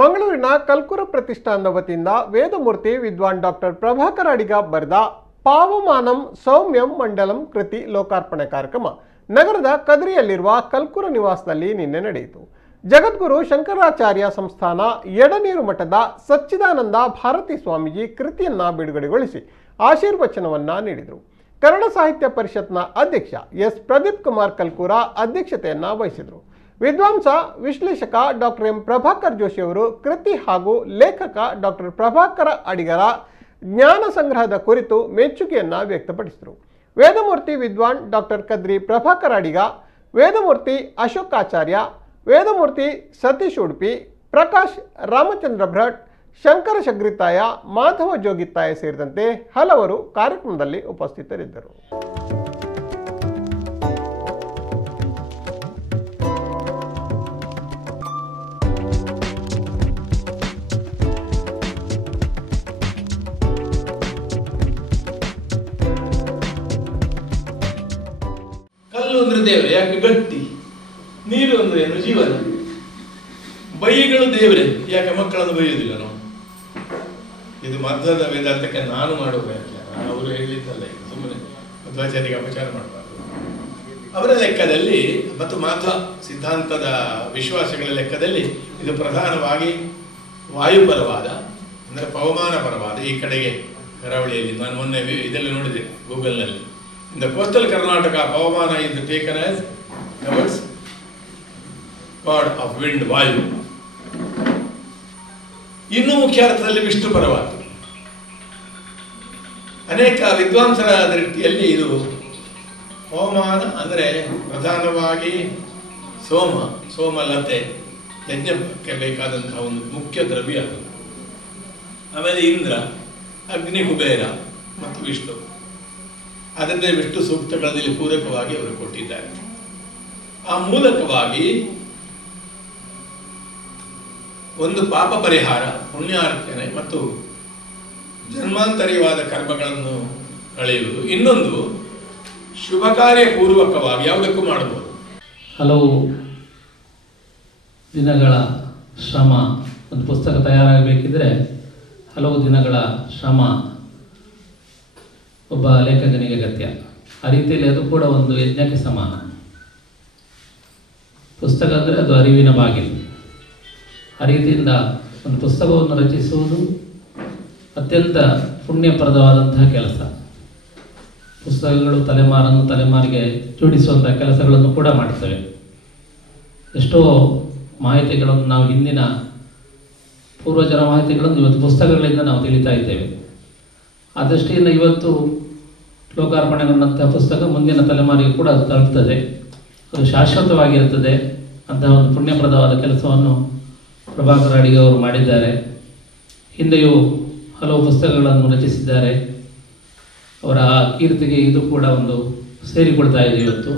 ಮಂಗಳೂರಿನ ಕಲ್ಕುರ ಪ್ರತಿಷ್ಠಾನದ ವತಿಯಿಂದ ವೇದಮೂರ್ತಿ ವಿದ್ವಾನ್ ಡಾಕ್ಟರ್ ಪ್ರಭಾಕರ ಅಡಿಗ ಬರೆದ ಪಾವಮಾನಂ ಸೌಮ್ಯಂ ಮಂಡಲಂ ಕೃತಿ ಲೋಕಾರ್ಪಣೆ ಕಾರ್ಯಕ್ರಮ ನಗರದ ಕದ್ರಿಯಲ್ಲಿರುವ ಕಲ್ಕುರ ನಿವಾಸದಲ್ಲಿ ನಿನ್ನೆ ನಡೆಯಿತು. ಜಗದ್ಗುರು ಶಂಕರಾಚಾರ್ಯ ಸಂಸ್ಥಾನ ಎಡನೀರು ಮಠದ ಸಚ್ಚಿದಾನಂದ ಭಾರತಿ ಸ್ವಾಮೀಜಿ ಕೃತಿಯನ್ನ ಬಿಡುಗಡೆಗೊಳಿಸಿ ಆಶೀರ್ವಚನವನ್ನ ನೀಡಿದರು. ಕನ್ನಡ ಸಾಹಿತ್ಯ ಪರಿಷತ್ನ ಅಧ್ಯಕ್ಷ ಎಸ್ ಪ್ರದೀಪ್ ಕುಮಾರ್ ಕಲ್ಕುರ ಅಧ್ಯಕ್ಷತೆಯನ್ನ ವಹಿಸಿದರು. ವಿದ್ವಾಂಸ ವಿಶ್ಲೇಷಕ ಡಾಕ್ಟರ್ ಎಂ ಪ್ರಭಾಕರ್ ಜೋಶಿ ಅವರು ಕೃತಿ ಹಾಗೂ ಲೇಖಕ ಡಾಕ್ಟರ್ ಪ್ರಭಾಕರ ಅಡಿಗರ ಜ್ಞಾನ ಸಂಗ್ರಹದ ಕುರಿತು ಮೆಚ್ಚುಗೆಯನ್ನ ವ್ಯಕ್ತಪಡಿಸಿದರು. ವೇದಮೂರ್ತಿ ವಿದ್ವಾನ್ ಡಾಕ್ಟರ್ ಕದ್ರಿ ಪ್ರಭಾಕರ ಅಡಿಗ, ವೇದಮೂರ್ತಿ ಅಶೋಕಾಚಾರ್ಯ, ವೇದಮೂರ್ತಿ ಸತೀಶ್ ಉಡುಪಿ, ಪ್ರಕಾಶ್ ರಾಮಚಂದ್ರ ಭಟ್, ಶಂಕರ ಶಗ್ರಿತಾಯ, ಮಾಧವ ಜೋಗಿತ್ತಾಯ ಸೇರಿದಂತೆ ಹಲವರು ಕಾರ್ಯಕ್ರಮದಲ್ಲಿ ಉಪಸ್ಥಿತರಿದ್ದರು. ಕಲ್ಲು ಅಂದ್ರೆ ದೇವರೇ, ಯಾಕೆ ಗಟ್ಟಿ. ನೀರು ಅಂದ್ರೆ ಏನು? ಜೀವನ. ಬೈಗಳು ದೇವರೇ, ಯಾಕೆ ಮಕ್ಕಳನ್ನು ಬೈಯುವುದಿಲ್ಲ ನಾವು? ಇದು ಮಧ್ವದ ವೇದಾಂತಕ್ಕೆ ನಾನು ಮಾಡುವ ವ್ಯಾಖ್ಯಾನ. ಅವರು ಹೇಳಿದ್ದಲ್ಲ, ಸುಮ್ಮನೆ ಮಧ್ವಾಚಾರ್ಯರಿಗೆ ಅಪಚಾರ ಮಾಡಬಾರ್ದು. ಅವರ ಲೆಕ್ಕದಲ್ಲಿ ಮತ್ತು ಮಾಧ್ವ ಸಿದ್ಧಾಂತದ ವಿಶ್ವಾಸಗಳ ಲೆಕ್ಕದಲ್ಲಿ ಇದು ಪ್ರಧಾನವಾಗಿ ವಾಯುಪರವಾದ ಅಂದರೆ ಪವಮಾನ ಪರವಾದ ಈ ಕಡೆಗೆ ಕರಾವಳಿಯಲ್ಲಿ. ನಾನು ಮೊನ್ನೆ ಇದರಲ್ಲಿ ನೋಡಿದೆ ಗೂಗಲ್ನಲ್ಲಿ. In the coastal Karnataka, Pavamana is taken as God's god of wind, Vayu. ಇನ್ನು ಮುಖ್ಯ ಅರ್ಥದಲ್ಲಿ ವಿಷ್ಣು ಪರವಾದ ಅನೇಕ ವಿದ್ವಾಂಸರ ದೃಷ್ಟಿಯಲ್ಲಿ ಇದು ಪವಮಾನ ಅಂದರೆ ಪ್ರಧಾನವಾಗಿ ಸೋಮಲತೆ, ಯಜ್ಞಕ್ಕೆ ಬೇಕಾದಂತಹ ಒಂದು ಮುಖ್ಯ ದ್ರವ್ಯ ಅದು. ಆಮೇಲೆ ಇಂದ್ರ, ಅಗ್ನಿ, ಕುಬೇರ ಮತ್ತು ವಿಷ್ಣು. ಅದನ್ನೇ ವಿಷ್ಣು ಸೂಕ್ತಗಳಲ್ಲಿ ಪೂರಕವಾಗಿ ಅವರು ಕೊಟ್ಟಿದ್ದಾರೆ. ಆ ಮೂಲಕವಾಗಿ ಒಂದು ಪಾಪ ಪರಿಹಾರ, ಪುಣ್ಯಾರ್ಚನೆ ಮತ್ತು ಜನ್ಮಾಂತರಿವಾದ ಕರ್ಮಗಳನ್ನು ಕಳೆಯುವುದು, ಇನ್ನೊಂದು ಶುಭ ಕಾರ್ಯ ಪೂರ್ವಕವಾಗಿ ಯಾವುದಕ್ಕೂ ಮಾಡಬಹುದು. ಹಲವು ದಿನಗಳ ಶ್ರಮ, ಒಂದು ಪುಸ್ತಕ ತಯಾರಾಗಬೇಕಿದ್ರೆ ಹಲವು ದಿನಗಳ ಶ್ರಮ ಒಬ್ಬ ಲೇಖಕನಿಗೆ ಅಗತ್ಯ. ಆ ರೀತಿಯಲ್ಲಿ ಅದು ಕೂಡ ಒಂದು ಯಜ್ಞಕ್ಕೆ ಸಮಾನ. ಪುಸ್ತಕ ಅಂದರೆ ಅದು ಅರಿವಿನ ಬಾಗಿಲು. ಆ ರೀತಿಯಿಂದ ಒಂದು ಪುಸ್ತಕವನ್ನು ರಚಿಸುವುದು ಅತ್ಯಂತ ಪುಣ್ಯಪ್ರದವಾದಂತಹ ಕೆಲಸ. ಪುಸ್ತಕಗಳು ತಲೆಮಾರಿಗೆ ಜೋಡಿಸುವಂತಹ ಕೆಲಸಗಳನ್ನು ಕೂಡ ಮಾಡ್ತವೆ. ಎಷ್ಟೋ ಮಾಹಿತಿಗಳನ್ನು ನಾವು ಹಿಂದಿನ ಪೂರ್ವಜರ ಮಾಹಿತಿಗಳನ್ನು ಇವತ್ತು ಪುಸ್ತಕಗಳಿಂದ ನಾವು ತಿಳಿತಾ ಇದ್ದೇವೆ. ಆ ದೃಷ್ಟಿಯಿಂದ ಇವತ್ತು ಲೋಕಾರ್ಪಣೆಗೊಂಡಂತಹ ಪುಸ್ತಕ ಮುಂದಿನ ತಲೆಮಾರಿಗೆ ಕೂಡ ಅದು ತಲುಪ್ತದೆ, ಅದು ಶಾಶ್ವತವಾಗಿರುತ್ತದೆ. ಅಂತಹ ಒಂದು ಪುಣ್ಯಪ್ರದವಾದ ಕೆಲಸವನ್ನು ಪ್ರಭಾಕರ ಅಡಿಗ ಅವರು ಮಾಡಿದ್ದಾರೆ. ಹಿಂದೆಯೂ ಹಲವು ಪುಸ್ತಕಗಳನ್ನು ರಚಿಸಿದ್ದಾರೆ. ಅವರ ಆ ಕೀರ್ತಿಗೆ ಇದು ಕೂಡ ಒಂದು ಸೇರಿಕೊಳ್ತಾ ಇದೆ ಇವತ್ತು.